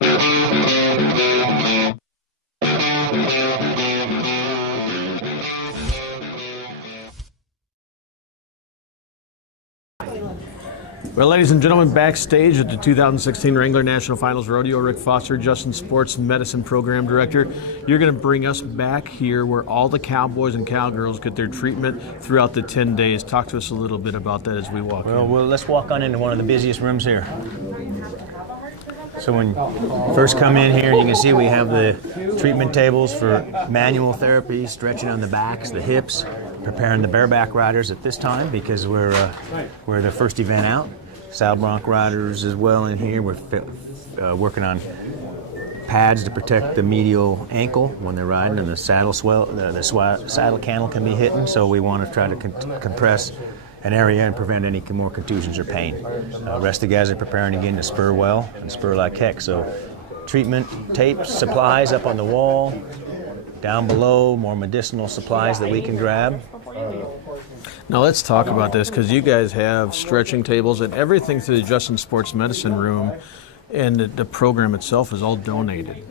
Well, ladies and gentlemen, backstage at the 2016 Wrangler National Finals Rodeo, Rick Foster, Justin Sports Medicine Program Director. You're going to bring us back here where all the cowboys and cowgirls get their treatment throughout the 10 days. Talk to us a little bit about that as we walk in. Well, let's walk on into one of the busiest rooms here. So when you first come in here, you can see we have the treatment tables for manual therapy, stretching on the backs, the hips, preparing the bareback riders at this time because we're the first event out. Saddle bronc riders as well in here. We're working on pads to protect the medial ankle when they're riding, and the saddle saddle cantle can be hitting. So we want to try to compress an area and prevent any more contusions or pain. The rest of the guys are preparing again to spur well and spur like heck. So treatment tapes, supplies up on the wall. Down below, more medicinal supplies that we can grab. Now let's talk about this because you guys have stretching tables and everything through the Justin Sports Medicine room, and the program itself is all donated.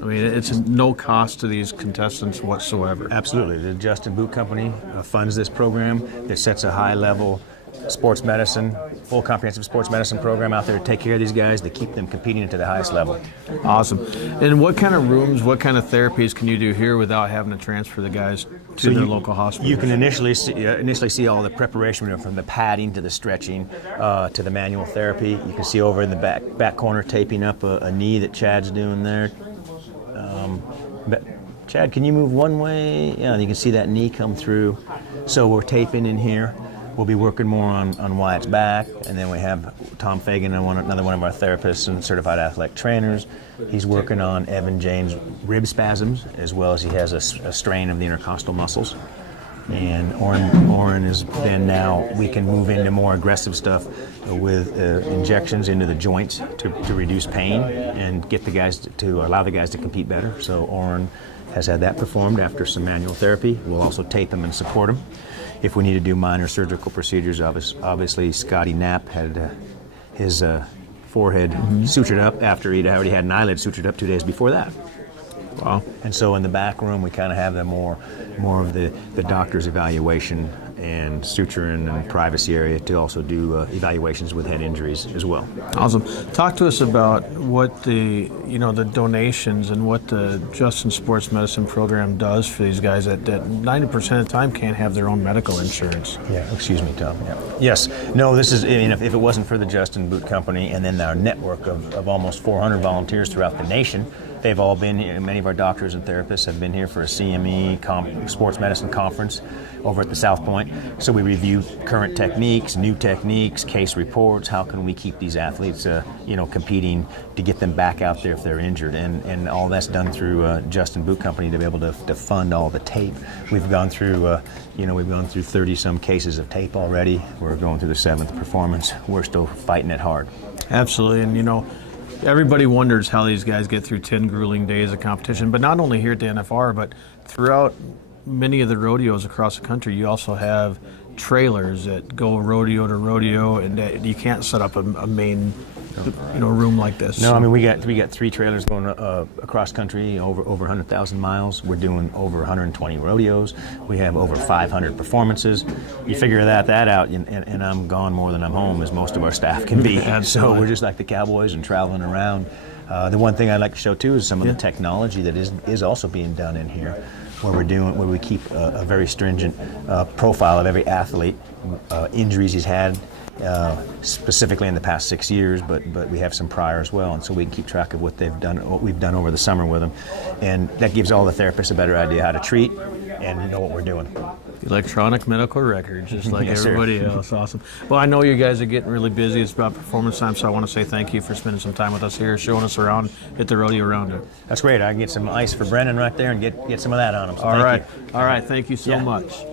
I mean, it's no cost to these contestants whatsoever. Absolutely. The Justin Boot Company funds this program that sets a high-level sports medicine, full comprehensive sports medicine program out there to take care of these guys, to keep them competing to the highest level. Awesome. And what kind of rooms, what kind of therapies can you do here without having to transfer the guys to their local hospital? You can initially see all the preparation from the padding to the stretching to the manual therapy. You can see over in the back corner taping up a knee that Chad's doing there. Chad, can you move one way? Yeah, you can see that knee come through. So we're taping in here. We'll be working more on Wyatt's back, and then we have Tom Fagan, another one of our therapists and certified athletic trainers. He's working on Evan James' rib spasms, as well as he has a strain of the intercostal muscles. And Oren is then now we can move into more aggressive stuff with injections into the joints to reduce pain and get the guys to allow the guys to compete better. So Oren has had that performed after some manual therapy. We'll also tape him and support him. If we need to do minor surgical procedures, obviously Scotty Knapp had his forehead sutured up after he'd already had an eyelid sutured up 2 days before that. Wow. And so in the back room, we kind of have the more of the doctor's evaluation and suturing and privacy area to also do evaluations with head injuries as well. Awesome. Talk to us about what the donations and what the Justin Sports Medicine Program does for these guys that 90% of the time can't have their own medical insurance. Yeah, excuse me, Tom. Yeah. Yes. No, this is, if it wasn't for the Justin Boot Company and then our network of almost 400 volunteers throughout the nation, they've all been here. Many of our doctors and therapists have been here for a CME sports medicine conference over at the South Point. So we review current techniques, new techniques, case reports. How can we keep these athletes, competing to get them back out there if they're injured? And all that's done through Justin Boot Company to be able to fund all the tape. We've gone through, 30-some cases of tape already. We're going through the 7th performance. We're still fighting it hard. Absolutely, and everybody wonders how these guys get through 10 grueling days of competition, but not only here at the NFR, but throughout many of the rodeos across the country. You also have trailers that go rodeo to rodeo, and you can't set up a main room like this. No, I mean we got 3 trailers going across country over 100,000 miles. We're doing over 120 rodeos. We have over 500 performances. You figure that out, and I'm gone more than I'm home, as most of our staff can be. So we're just like the cowboys and traveling around. The one thing I'd like to show too is some of the technology that is also being done in here, where we keep a very stringent profile of every athlete, injuries he's had. Specifically in the past 6 years, but we have some prior as well, and so we can keep track of what we've done over the summer with them, and that gives all the therapists a better idea how to treat and know what we're doing. Electronic medical records, just like Yes, everybody sir. else. Awesome. Well, I know you guys are getting really busy. It's about performance time, so I want to say thank you for spending some time with us here, showing us around at the rodeo Roundup. That's great. I can get some ice for Brennan right there and get some of that on him. So All thank right. you. All right. Thank you so Yeah. much.